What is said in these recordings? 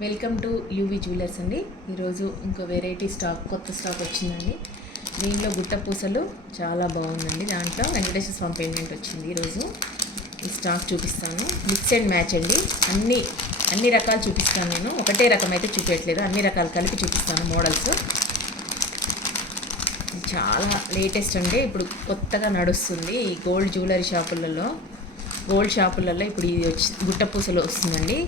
Welcome to UV jewellers అండి. ఈరోజు ఇంకో వెరైటీ కొత్త స్టాక్ వచ్చిందండి. దీనిలో గుట్ట పూసలు చాలా బాగుందండి. దాంట్లో వెంకటేశ్వర స్వామి పెండెంట్ వచ్చింది. ఈరోజు ఈ స్టాక్ చూపిస్తాను. మిక్స్ అండ్ మ్యాచ్ అండి. అన్ని రకాలు చూపిస్తాను. నేను ఒకటే రకం అయితే చూపించట్లేదు, అన్ని రకాలు కలిపి చూపిస్తాను మోడల్స్. చాలా లేటెస్ట్ అంటే ఇప్పుడు కొత్తగా నడుస్తుంది ఈ గోల్డ్ షాపులలో ఇప్పుడు ఇది గుట్ట పూసలు వస్తుందండి.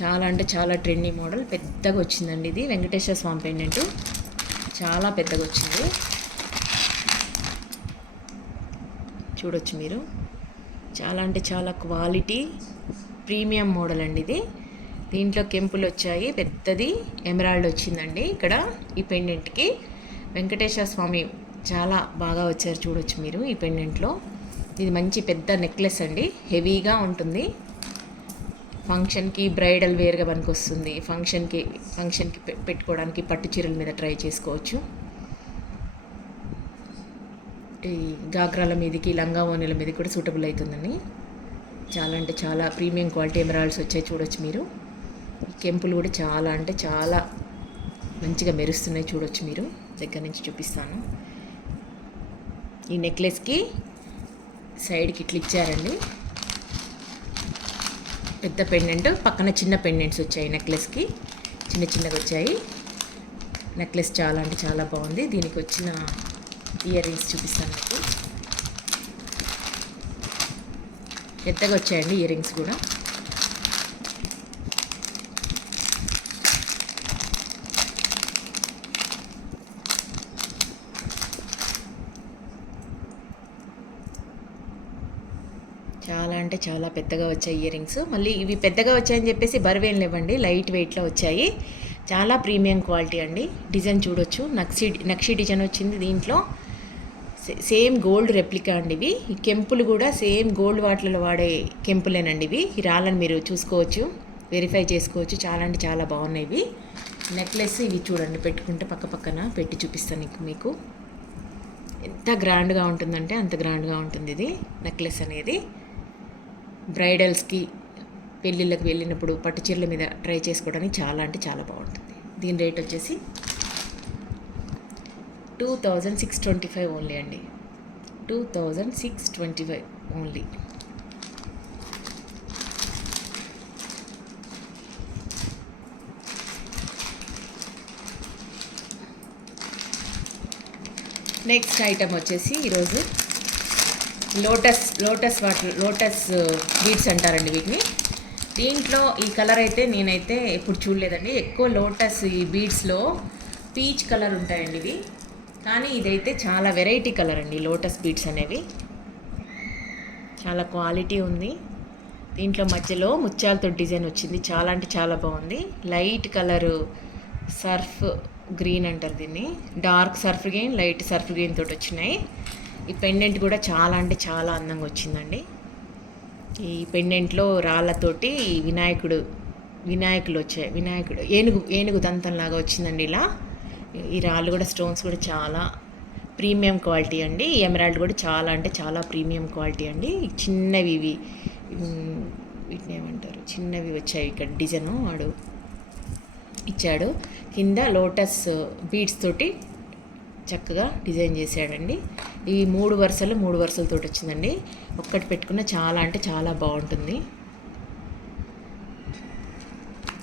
చాలా అంటే చాలా ట్రెండీ మోడల్. పెద్దగా వచ్చిందండి. ఇది వెంకటేశ్వర స్వామి పెండెంట్ చాలా పెద్దగా వచ్చింది. చూడొచ్చు మీరు. చాలా అంటే చాలా క్వాలిటీ ప్రీమియం మోడల్ అండి ఇది. దీంట్లో కెంపులు వచ్చాయి, పెద్దది ఎమరాల్డ్ వచ్చిందండి. ఇక్కడ ఈ పెండెంట్కి వెంకటేశ్వర స్వామి చాలా బాగా వచ్చారు. చూడొచ్చు మీరు ఈ పెండెంట్లో. ఇది మంచి పెద్ద నెక్లెస్ అండి, హెవీగా ఉంటుంది. ఫంక్షన్కి బ్రైడల్ వేర్గా పనికొస్తుంది. ఫంక్షన్కి పెట్టుకోవడానికి పట్టు చీరల మీద ట్రై చేసుకోవచ్చు. ఈ గాగ్రాల మీదకి లంగా ఓనీల మీద కూడా సూటబుల్ అవుతుందని. చాలా అంటే చాలా ప్రీమియం క్వాలిటీ ఎమరాల్డ్స్ వచ్చాయి. చూడొచ్చు మీరు. ఈ కెంపులు కూడా చాలా అంటే చాలా మంచిగా మెరుస్తున్నాయి. చూడొచ్చు మీరు. దగ్గర నుంచి చూపిస్తాను. ఈ నెక్లెస్కి సైడ్కి ఇట్లా ఇచ్చారండి. పెద్ద పెండెంట్ పక్కన చిన్న పెండెంట్స్ వచ్చాయి. నెక్లెస్కి చిన్నగా వచ్చాయి. నెక్లెస్ చాలా అంటే చాలా బాగుంది. దీనికి వచ్చిన ఇయర్ రింగ్స్ చూపిస్తాను మీకు. పెద్దగా వచ్చాయండి ఇయర్ రింగ్స్ కూడా. చాలా అంటే చాలా పెద్దగా వచ్చాయి ఇయర్ రింగ్స్. మళ్ళీ ఇవి పెద్దగా వచ్చాయని చెప్పేసి బరువేం లేవండి, లైట్ వెయిట్లో వచ్చాయి. చాలా ప్రీమియం క్వాలిటీ అండి. డిజైన్ చూడొచ్చు. నక్షి డిజైన్ వచ్చింది దీంట్లో. సేమ్ గోల్డ్ రెప్లికా అండి ఇవి. ఈ కెంపులు కూడా సేమ్ గోల్డ్ వాటిలో వాడే కెంపులేనండి ఇవి. ఈ రాళ్ళని మీరు చూసుకోవచ్చు, వెరిఫై చేసుకోవచ్చు. చాలా అంటే చాలా బాగున్నాయి ఇవి. నెక్లెస్ ఇవి చూడండి, పెట్టుకుంటే పక్కన పెట్టి చూపిస్తాను మీకు. ఎంత గ్రాండ్గా ఉంటుందంటే అంత గ్రాండ్గా ఉంటుంది ఇది నెక్లెస్ అనేది. బ్రైడల్స్కి పెళ్ళిళ్ళకి వెళ్ళినప్పుడు పట్టు చీరల మీద ట్రై చేసుకోవడానికి చాలా అంటే చాలా బాగుంటుంది. దీని రేట్ వచ్చేసి 2625 ఓన్లీ అండి. 2625 ఓన్లీ. నెక్స్ట్ ఐటమ్ వచ్చేసి ఈరోజు లోటస్ బీడ్స్ అంటారండి వీటిని. దీంట్లో ఈ కలర్ అయితే నేనైతే ఎప్పుడు చూడలేదండి. ఎక్కువ లోటస్ ఈ బీడ్స్లో పీచ్ కలర్ ఉంటాయండి ఇవి. కానీ ఇదైతే చాలా వెరైటీ కలర్ అండి. లోటస్ బీడ్స్ అనేవి చాలా క్వాలిటీ ఉంది. దీంట్లో మధ్యలో ముత్యాలతో డిజైన్ వచ్చింది. చాలా అంటే చాలా బాగుంది. లైట్ కలరు సర్ఫ్ గ్రీన్ అంటారు దీన్ని. Dark Surf green, light Surf green తోటి వచ్చినాయి. ఈ పెండెంట్ కూడా చాలా అంటే చాలా అందంగా వచ్చిందండి. ఈ పెండెంట్లో రాళ్ళతోటి వినాయకులు వచ్చాయి. ఏనుగు దంతంలాగా వచ్చిందండి ఇలా. ఈ రాళ్ళు కూడా స్టోన్స్ కూడా చాలా ప్రీమియం క్వాలిటీ అండి. ఈ ఎమరాల్డ్ కూడా చాలా అంటే చాలా ప్రీమియం క్వాలిటీ అండి. చిన్నవి వీటిని ఏమంటారు, చిన్నవి వచ్చాయి. ఇక్కడ డిజైను వాడు ఇచ్చాడు. కింద లోటస్ బీడ్స్ తోటి చక్కగా డిజైన్ చేశాడండి. ఈ మూడు వరుసలతో వచ్చిందండి. ఒక్కటి పెట్టుకున్న చాలా అంటే చాలా బాగుంటుంది.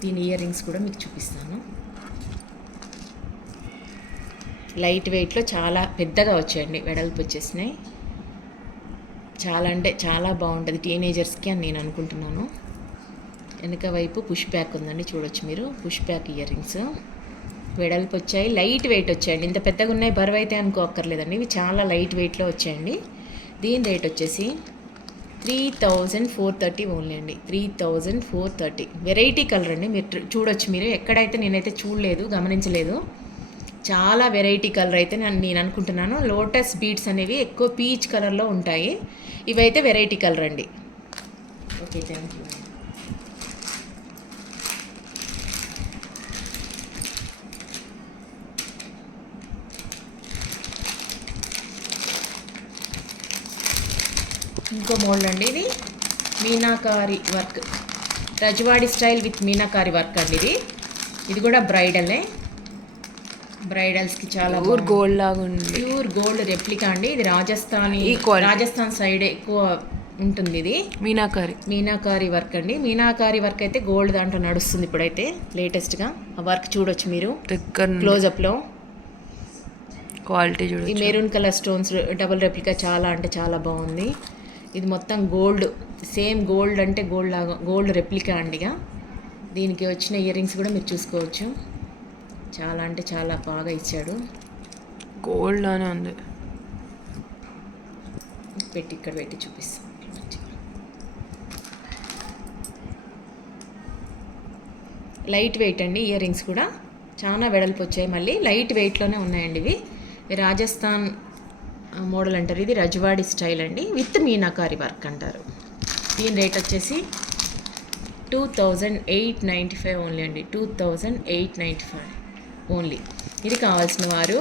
దీని ఇయర్ రింగ్స్ కూడా మీకు చూపిస్తాను. లైట్ వెయిట్లో చాలా పెద్దగా వచ్చాయండి, వెడల్పు వచ్చేసినాయి. చాలా అంటే చాలా బాగుంటుంది టీనేజర్స్కి అని నేను అనుకుంటున్నాను. వెనక వైపు పుష్ బ్యాక్ ఉందండి. చూడొచ్చు మీరు. పుష్ బ్యాక్ ఇయర్ రింగ్స్ వెడల్పు వచ్చాయి, లైట్ వెయిట్ వచ్చాయండి. ఇంత పెద్దగా ఉన్నాయి, బరువు అయితే అనుకోక్కర్లేదండి. ఇవి చాలా లైట్ వెయిట్లో వచ్చాయండి. దీని రేట్ వచ్చేసి 3430 ఓన్లీ అండి. 3430. వెరైటీ కలర్ అండి. మీరు చూడొచ్చు మీరు. ఎక్కడైతే నేనైతే చూడలేదు, గమనించలేదు. చాలా వెరైటీ కలర్ అయితే నేను అనుకుంటున్నాను. లోటస్ బీడ్స్ అనేవి ఎక్కువ పీచ్ కలర్లో ఉంటాయి. ఇవైతే వెరైటీ కలర్ అండి. Okay, thank you. ఇంకో మోడల్ అండి. ఇది meenakari work Rajwadi style with meenakari work అండి ఇది కూడా బ్రైడలే. బ్రైడల్స్కి చాలా గోల్డ్ లాగా ఉంది, ప్యూర్ గోల్డ్ రెప్లికా అండి. ఇది రాజస్థాన్ సైడ్ ఎక్కువ ఉంటుంది. ఇది మీనాకారి వర్క్ అండి. మీనాకారి వర్క్ అయితే గోల్డ్ దాంట్లో నడుస్తుంది ఇప్పుడైతే లేటెస్ట్గా. ఆ వర్క్ చూడొచ్చు మీరు క్లోజప్లో. క్వాలిటీ చూడొచ్చు. ఈ maroon colour stones double replica చాలా అంటే చాలా బాగుంది. ఇది మొత్తం గోల్డ్, సేమ్ గోల్డ్ అంటే గోల్డ్ లాగా గోల్డ్ రెప్లికా అండిగా. దీనికి వచ్చిన ఇయర్ రింగ్స్ కూడా మీరు చూసుకోవచ్చు. చాలా అంటే చాలా బాగా ఇచ్చాడు. గోల్డ్ లానే ఉంది. ఇక్కడ పెట్టి చూపిస్తాను. లైట్ వెయిట్ అండి ఇయర్ రింగ్స్ కూడా చాలా వెడల్పు వచ్చాయి. మళ్ళీ లైట్ వెయిట్లోనే ఉన్నాయండి ఇవి. రాజస్థాన్ మోడల్ అంటారు. ఇది రజవాడి స్టైల్ అండి విత్ మీనాకారి వర్క్ అంటారు. దీని రేట్ వచ్చేసి 2895 ఓన్లీ అండి. 2895 ఓన్లీ. ఇది కావాల్సిన వారు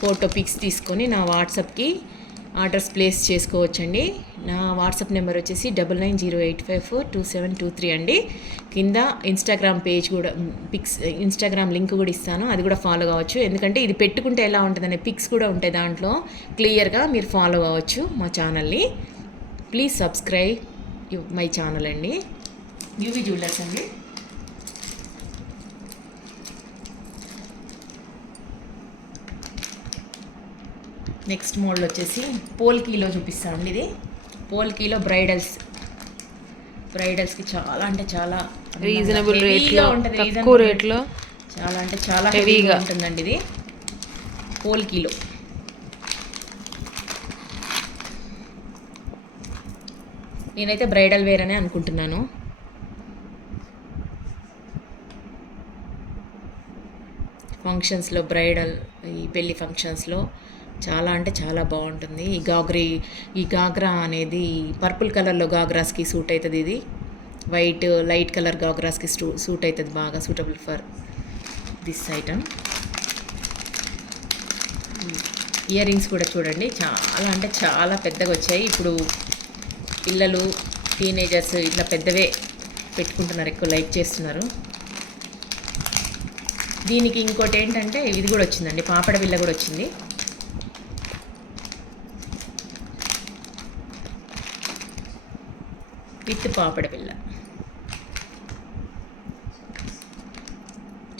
ఫోటో పిక్స్ తీసుకొని నా వాట్సాప్కి ఆర్డర్స్ ప్లేస్ చేసుకోవచ్చండి. నా వాట్సాప్ నెంబర్ వచ్చేసి 9908542723 అండి. కింద ఇన్స్టాగ్రామ్ పేజ్ కూడా ఇన్స్టాగ్రామ్ లింక్ కూడా ఇస్తాను, అది కూడా ఫాలో కావచ్చు. ఎందుకంటే ఇది పెట్టుకుంటే ఎలా ఉంటుందనే పిక్స్ కూడా ఉంటాయి దాంట్లో, క్లియర్గా మీరు ఫాలో కావచ్చు మా ఛానల్ని. ప్లీజ్ సబ్స్క్రైబ్ మై ఛానల్ అండి. యూవీ జ్యువెలర్స్ అండి. నెక్స్ట్ మోడల్ వచ్చేసి పోల్కీలో చూపిస్తాను అండి. ఇది పోల్కీలో బ్రైడల్స్కి చాలా అంటే చాలా రీజనబుల్ రేట్లో ఉంటుంది. తక్కువ రేట్లో చాలా అంటే చాలా హెవీగా ఉంటుందండి ఇది పోల్కీలో. నేనైతే బ్రైడల్ వేర్ అనే అనుకుంటున్నాను. ఫంక్షన్స్లో బ్రైడల్ ఈ పెళ్ళి ఫంక్షన్స్లో చాలా అంటే చాలా బాగుంటుంది. ఈ గాగ్రా అనేది పర్పుల్ కలర్లో గాగ్రాస్కి సూట్ అవుతుంది. ఇది వైట్ లైట్ కలర్ గాగ్రాస్కి సూట్ అవుతుంది, బాగా suitable for this item. Ear rings కూడా చూడండి చాలా అంటే చాలా పెద్దగా వచ్చాయి. ఇప్పుడు పిల్లలు టీనేజర్స్ ఇట్లా పెద్దవే పెట్టుకుంటున్నారు, ఎక్కువ లైక్ చేస్తున్నారు. దీనికి ఇంకోటి ఏంటంటే ఇది కూడా వచ్చిందండి, పాపడ బిళ్ళ కూడా వచ్చింది. విత్ పాపడ బిళ్ళ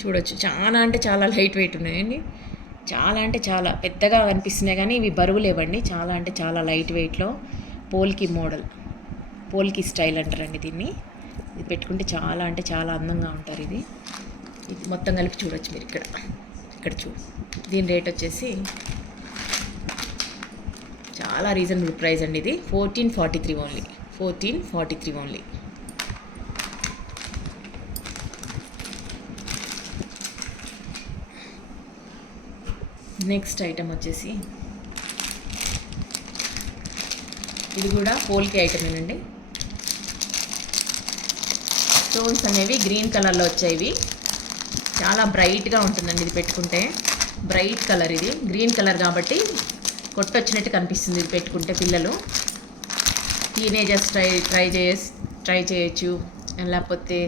చూడొచ్చు. చాలా అంటే చాలా లైట్ వెయిట్ ఉన్నాయండి. చాలా అంటే చాలా పెద్దగా కనిపిస్తున్నాయి కానీ ఇవి బరువు లేవండి. చాలా అంటే చాలా లైట్ వెయిట్లో పోల్కి మోడల్, పోల్కి స్టైల్ అంటారండి దీన్ని. ఇది పెట్టుకుంటే చాలా అంటే చాలా అందంగా ఉంటారు. ఇది మొత్తం కలిపి చూడొచ్చు మీరు ఇక్కడ చూడు. దీని రేట్ వచ్చేసి చాలా రీజనబుల్ ప్రైస్ అండి. ఇది 1443 ఓన్లీ. 1443 ఓన్లీ. నెక్స్ట్ ఐటమ్ వచ్చేసి ఇది కూడా పోల్కి ఐటమేనండి. స్టోన్స్ అనేవి గ్రీన్ కలర్లో వచ్చాయి. ఇవి చాలా బ్రైట్గా ఉంటుందండి ఇది పెట్టుకుంటే. బ్రైట్ కలర్, ఇది గ్రీన్ కలర్ కాబట్టి కొట్టొచ్చినట్టు కనిపిస్తుంది ఇది పెట్టుకుంటే. పిల్లలు టీనేజర్స్ ట్రై చేయొచ్చు, లేకపోతే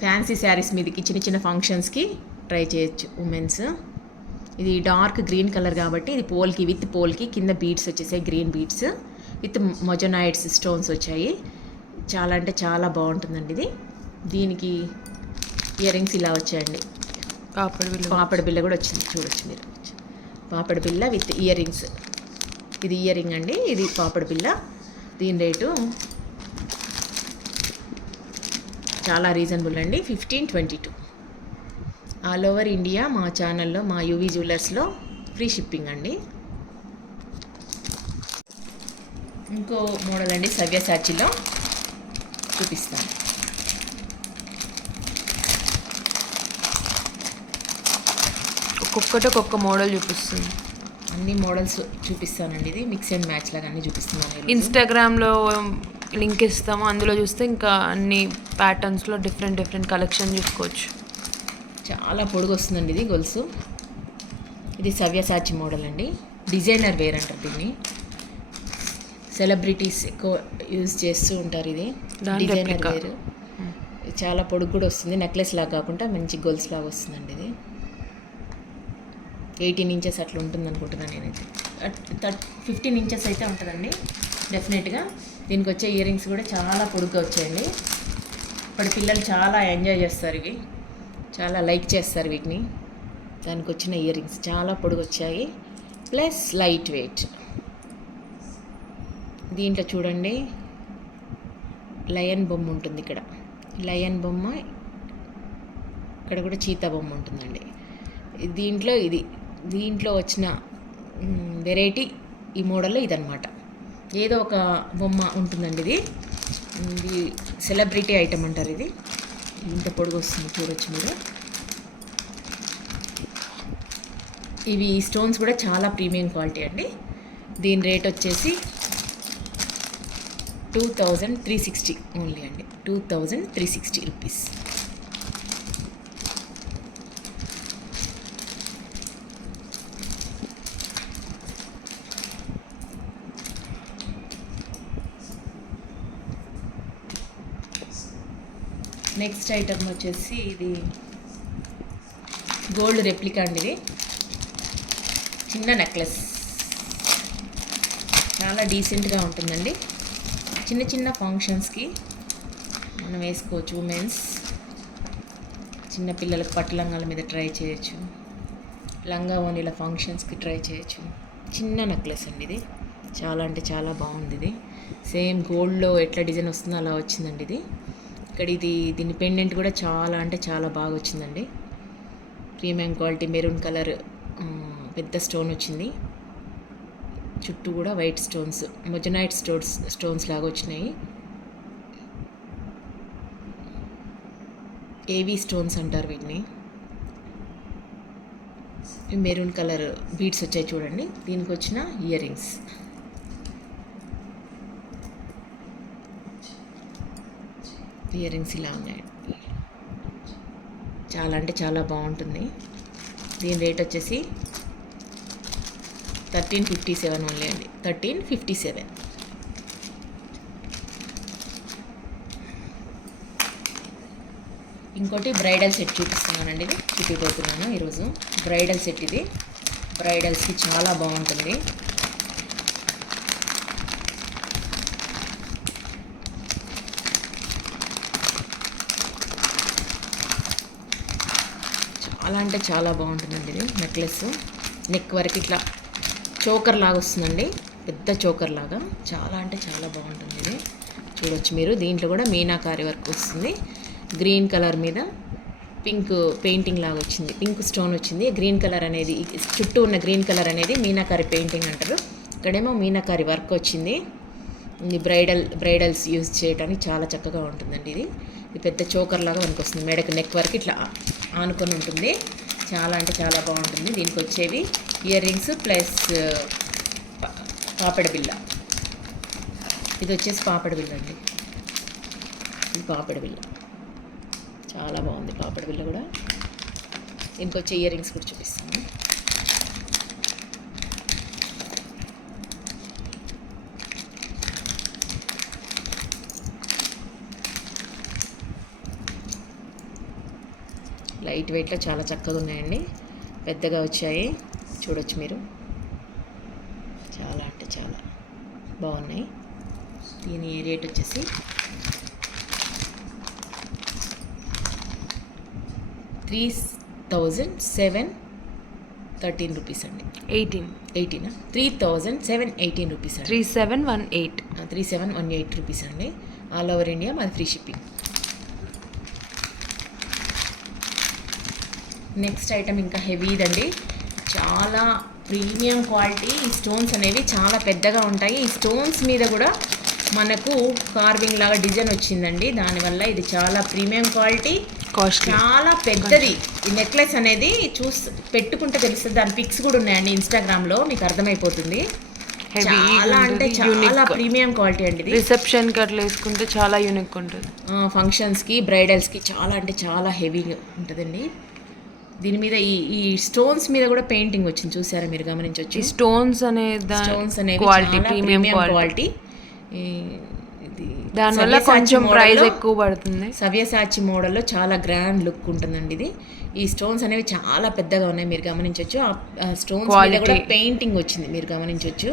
ఫ్యాన్సీ శారీస్ మీదకి చిన్న చిన్న ఫంక్షన్స్కి ట్రై చేయొచ్చు ఉమెన్స్. ఇది డార్క్ గ్రీన్ కలర్ కాబట్టి ఇది పోల్కి విత్ పోల్కి కింద బీడ్స్ వచ్చేసాయి, గ్రీన్ బీడ్స్ విత్ మొజనాయిడ్స్ స్టోన్స్ వచ్చాయి. చాలా అంటే చాలా బాగుంటుందండి ఇది. దీనికి ఇయర్ రింగ్స్ ఇలా వచ్చాయండి. పాపడ బిళ్ళ కూడా వచ్చింది చూడొచ్చు మీరు. పాపడ బిళ్ళ విత్ ఇయర్ రింగ్స్. ఇది ఇయర్ రింగ్ అండి, ఇది పాపడ బిళ్ళ. దీని రేటు చాలా రీజనబుల్ అండి, 1522. ఆల్ ఓవర్ ఇండియా మా ఛానల్లో, మా యూవీ జ్యువెలర్స్లో ఫ్రీ షిప్పింగ్ అండి. ఇంకో మోడల్ అండి సవ్యసాచిలో చూపిస్తాను. ఒక్కొక్క మోడల్ చూపిస్తుంది. అన్ని మోడల్స్ చూపిస్తానండి. ఇది మిక్స్ అండ్ మ్యాచ్ లాగా అన్ని చూపిస్తున్నాను. ఇన్స్టాగ్రామ్లో లింక్ ఇస్తాము, అందులో చూస్తే ఇంకా అన్ని ప్యాటర్న్స్లో డిఫరెంట్ కలెక్షన్ చూసుకోవచ్చు. చాలా పొడుగు వస్తుందండి ఇది గొలుసు. ఇది సవ్యసాచి మోడల్ అండి, డిజైనర్ వేర్ అంటారు దీన్ని. సెలబ్రిటీస్ ఎక్కువ యూజ్ చేస్తూ ఉంటారు. ఇది డిజైనర్ వేర్, చాలా పొడుగు కూడా వస్తుంది, నెక్లెస్ లాగా కాకుండా మంచి గొలుసు లాగా వస్తుందండి ఇది. 18 ఇంచెస్ అట్లా ఉంటుంది అనుకుంటున్నాను నేనైతే. 15 ఇంచెస్ అయితే ఉంటుందండి డెఫినెట్గా. దీనికి వచ్చే ఇయర్ రింగ్స్ కూడా చాలా పొడుగ్గా వచ్చాయండి. ఇప్పుడు పిల్లలు చాలా ఎంజాయ్ చేస్తారు, ఇవి చాలా లైక్ చేస్తారు వీటిని. దానికి వచ్చిన ఇయర్ రింగ్స్ చాలా పొడుగు వచ్చాయి, ప్లస్ లైట్ వెయిట్. దీంట్లో చూడండి లయన్ బొమ్మ ఉంటుంది, ఇక్కడ లయన్ బొమ్మ, ఇక్కడ కూడా చీతా బొమ్మ ఉంటుందండి. దీంట్లో వచ్చిన వెరైటీ ఈ మోడల్లో ఇదనమాట. ఏదో ఒక బొమ్మ ఉంటుందండి. ఇది సెలబ్రిటీ ఐటమ్ అంటారు. ఇది ఇంత పొడుగు వస్తుంది చూడొచ్చు మీరు. ఇవి స్టోన్స్ కూడా చాలా ప్రీమియం క్వాలిటీ అండి. దీని రేట్ వచ్చేసి 2360 ఓన్లీ అండి, 2360 రూపీస్. నెక్స్ట్ ఐటమ్ వచ్చేసి ఇది గోల్డ్ రెప్లికా అండి. ఇది చిన్న నెక్లెస్, చాలా డీసెంట్గా ఉంటుందండి. చిన్న చిన్న ఫంక్షన్స్కి మనం వేసుకోవచ్చు. ఉమెన్స్ చిన్నపిల్లలకు పట్టు లంగాల మీద ట్రై చేయొచ్చు, లంగా ఓనీల ఫంక్షన్స్కి ట్రై చేయొచ్చు. చిన్న నెక్లెస్ అండి ఇది, చాలా అంటే చాలా బాగుంది. ఇది సేమ్ గోల్డ్లో ఎట్లా డిజైన్ వస్తుందో అలా వచ్చిందండి ఇది. ఇక్కడ దీని పెండెంట్ కూడా చాలా అంటే చాలా బాగా వచ్చిందండి. ప్రీమియం క్వాలిటీ మెరూన్ కలర్ పెద్ద స్టోన్ వచ్చింది. చుట్టూ కూడా వైట్ స్టోన్స్, మొజనైట్ స్టోన్స్ లాగా వచ్చినాయి. ఏవీ స్టోన్స్ అంటారు వీటిని. మెరూన్ కలర్ బీడ్స్ వచ్చాయి చూడండి. దీనికి వచ్చిన ఇయర్ రింగ్స్ ఇలా ఉన్నాయి. చాలా అంటే చాలా బాగుంటుంది. దీని రేట్ వచ్చేసి 1357 ఓన్లీ అండి, 1357. ఇంకోటి బ్రైడల్ సెట్ చూపిస్తున్నానండి. ఇది చూపిపోతున్నాను ఈరోజు. బ్రైడల్ సెట్ ఇది బ్రైడల్స్కి చాలా బాగుంటుంది. చాలా అంటే చాలా బాగుంటుందండి. ఇది నెక్లెస్ నెక్ వరకు ఇట్లా చోకర్ లాగా వస్తుందండి, పెద్ద చోకర్ లాగా. చాలా అంటే చాలా బాగుంటుంది. ఇది చూడొచ్చు మీరు. దీంట్లో కూడా మీనాకారి వర్క్ వస్తుంది. గ్రీన్ కలర్ మీద పింక్ పెయింటింగ్ లాగా వచ్చింది, పింక్ స్టోన్ వచ్చింది. గ్రీన్ కలర్ అనేది చుట్టూ ఉన్న గ్రీన్ కలర్ అనేది మీనాకారి పెయింటింగ్ అంటారు. ఇక్కడేమో మీనాకారి వర్క్ వచ్చింది. ఇది బ్రైడల్స్ యూజ్ చేయడానికి చాలా చక్కగా ఉంటుందండి. ఇది పెద్ద చోకర్ లాగా మనకు వస్తుంది. మెడకు నెక్ వరకు ఇట్లా ఆనుకొని ఉంటుంది. చాలా అంటే చాలా బాగుంటుంది. దీనికి వచ్చేవి ఇయర్ రింగ్స్ ప్లస్ పాపడ బిల్ల. ఇది వచ్చేసి పాపడ బిల్ల అండి. ఇది పాపడ బిల్ల చాలా బాగుంది. పాపడ బిల్ల కూడా. దీనికి వచ్చే ఇయర్ రింగ్స్ కూడా చూపిస్తాను. లైట్ వెయిట్లో చాలా చక్కగా ఉన్నాయండి, పెద్దగా వచ్చాయి. చూడొచ్చు మీరు. చాలా అంటే చాలా బాగున్నాయి. దీని రేట్ వచ్చేసి 3713 రూపీస్ అండి. 18 3718 రూపీస్ అండి. 3718 రూపీస్ అండి. ఆల్ ఓవర్ ఇండియా మాది ఫ్రీ షిప్పింగ్. నెక్స్ట్ ఐటమ్ ఇంకా హెవీదండి, చాలా ప్రీమియం క్వాలిటీ. ఈ స్టోన్స్ అనేవి చాలా పెద్దగా ఉంటాయి. ఈ స్టోన్స్ మీద కూడా మనకు కార్వింగ్ లాగా డిజైన్ వచ్చిందండి. దానివల్ల ఇది చాలా ప్రీమియం క్వాలిటీ, చాలా పెద్దది. ఈ నెక్లెస్ అనేది పెట్టుకుంటే తెలుస్తుంది. దాని పిక్స్ కూడా ఉన్నాయండి ఇన్స్టాగ్రామ్లో, మీకు అర్థమైపోతుంది. చాలా అంటే చాలా ప్రీమియం క్వాలిటీ అండి. ఇది రిసెప్షన్కి అట్లా వేసుకుంటే చాలా యూనిక్ ఉంటుంది. ఫంక్షన్స్కి బ్రైడల్స్కి చాలా అంటే చాలా హెవీగా ఉంటుందండి. దీని మీద ఈ స్టోన్స్ మీద కూడా పెయింటింగ్ వచ్చింది, చూసారా మీరు, గమనించవచ్చు. స్టోన్స్ అనేవి ప్రీమియం క్వాలిటీ. దానివల్ల సవ్యసాచి కొంచెం ప్రైస్ మోడల్లో- ఎక్కువ పడుతుంది. సవ్యసాచి మోడల్లో చాలా గ్రాండ్ లుక్ ఉంటుందండి ఇది. ఈ స్టోన్స్ అనేవి చాలా పెద్దగా ఉన్నాయి, మీరు గమనించవచ్చు. ఆ స్టోన్స్ మీద కూడా Quality. పెయింటింగ్ వచ్చింది, మీరు గమనించవచ్చు.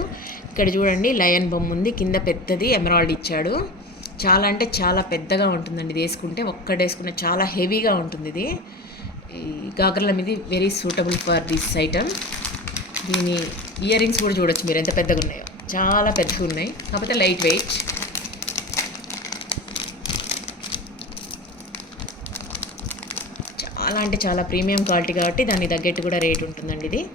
ఇక్కడ చూడండి లయన్ బొమ్మ ఉంది, కింద పెద్దది ఎమరాల్డ్ ఇచ్చాడు. చాలా అంటే చాలా పెద్దగా ఉంటుందండి ఇది వేసుకుంటే. ఒక్కటి వేసుకుంటే చాలా హెవీగా ఉంటుంది ఇది. ఈ గాగ్రల మీద very suitable for this item. దీని ఇయర్ రింగ్స్ కూడా చూడొచ్చు మీరు ఎంత పెద్దగా ఉన్నాయో, చాలా పెద్దగా ఉన్నాయి, కాకపోతే లైట్ వెయిట్. చాలా అంటే చాలా ప్రీమియం క్వాలిటీ కాబట్టి దానికి తగ్గట్టు కూడా రేట్ ఉంటుందండి ఇది.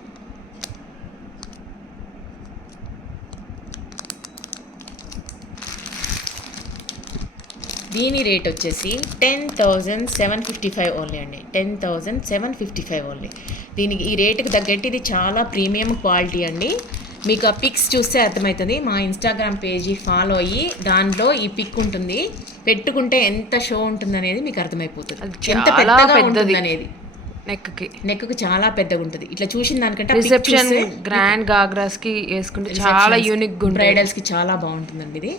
దీని రేట్ వచ్చేసి 10,755 ఓన్లీ అండి. 10,755 ఓన్లీ. దీనికి ఈ రేటుకి తగ్గట్టు ఇది చాలా ప్రీమియం క్వాలిటీ అండి. మీకు ఆ పిక్స్ చూస్తే అర్థమవుతుంది. మా ఇన్స్టాగ్రామ్ పేజీ ఫాలో అయ్యి దాంట్లో ఈ పిక్ ఉంటుంది, పెట్టుకుంటే ఎంత షో ఉంటుంది అనేది మీకు అర్థమైపోతుంది. అది ఎంత చాలా పెద్దగా పెద్దది. ఉంటుంది అనేది. నెక్కి నెక్కు చాలా పెద్దగా ఉంటుంది. ఇట్లా చూసిన దానికంటే ఆ pic రిసెప్షన్ చూస్తే గ్రాండ్ గాగ్రాస్ కి వేసుకుంటే చాలా యూనిక్ గా ఉంటుంది. బ్రైడల్స్ కి చాలా బాగుంటుందండి ఇది.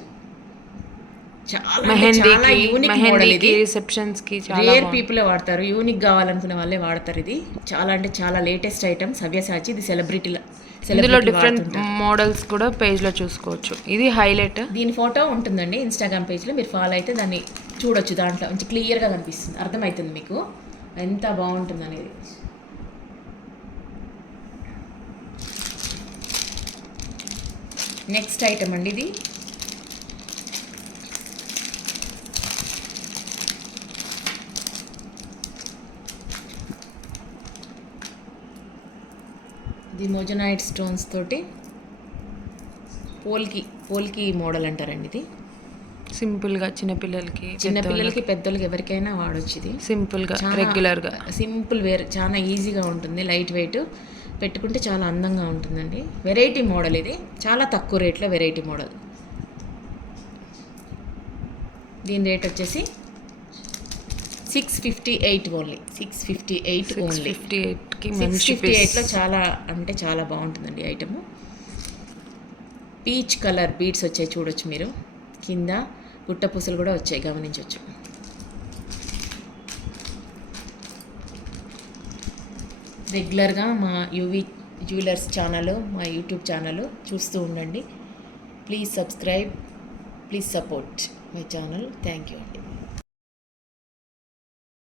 చాలా అంటే చాలా మెహందీకి యూనిక్ మోడల్ మెహందీకి ఇది. రిసెప్షన్స్ కి చాలా రేర్ పీపుల్ వాడతారు, యూనిక్ కావాలనుకునే వాళ్ళే వాడతారు ఇది. చాలా అంటే చాలా లేటెస్ట్ ఐటమ్ సవ్యసాచి. ఇది ఇందులో డిఫరెంట్ మోడల్స్ కూడా పేజ్ లో చూసుకోవచ్చు. ఇది హైలైట్. దీని ఫోటో ఉంటుందండి ఇన్స్టాగ్రామ్ పేజ్లో, మీరు ఫాలో అయితే దాన్ని చూడొచ్చు. దాంట్లో మంచి క్లియర్గా కనిపిస్తుంది, అర్థమవుతుంది మీకు ఎంత బాగుంటుంది అనేది. నెక్స్ట్ ఐటమ్ అండి ఇది. ఇది మోజనైట్ స్టోన్స్ తోటి పోల్కి మోడల్ అంటారండి ఇది. సింపుల్ గా చిన్నపిల్లలకి చిన్నపిల్లలకి పెద్దోళ్ళకి ఎవరికైనా వాడొచ్చు ఇది. సింపుల్ గా చాలా రెగ్యులర్ గా సింపుల్ వేర్, చాలా ఈజీగా ఉంటుంది, లైట్ వెయిట్, పెట్టుకుంటే చాలా అందంగా ఉంటుందండి. వెరైటీ మోడల్ ఇది, చాలా తక్కువ రేట్లో వెరైటీ మోడల్. దీని రేట్ వచ్చేసి 658 ఓన్లీ. 658 ఓన్లీ. 658 కి మంచి 658లో చాలా అంటే చాలా బాగుంటుందండి ఐటమ్. పీచ్ కలర్ బీడ్స్ వచ్చాయి చూడొచ్చు మీరు, కింద గుట్ట పూసలు కూడా వచ్చాయి, గమనించవచ్చు. రెగ్యులర్గా మా యూవీ జ్యువెలర్స్ ఛానల్, మా యూట్యూబ్ ఛానల్ చూస్తూ ఉండండి. Please subscribe, please support my channel. Thank you అండి.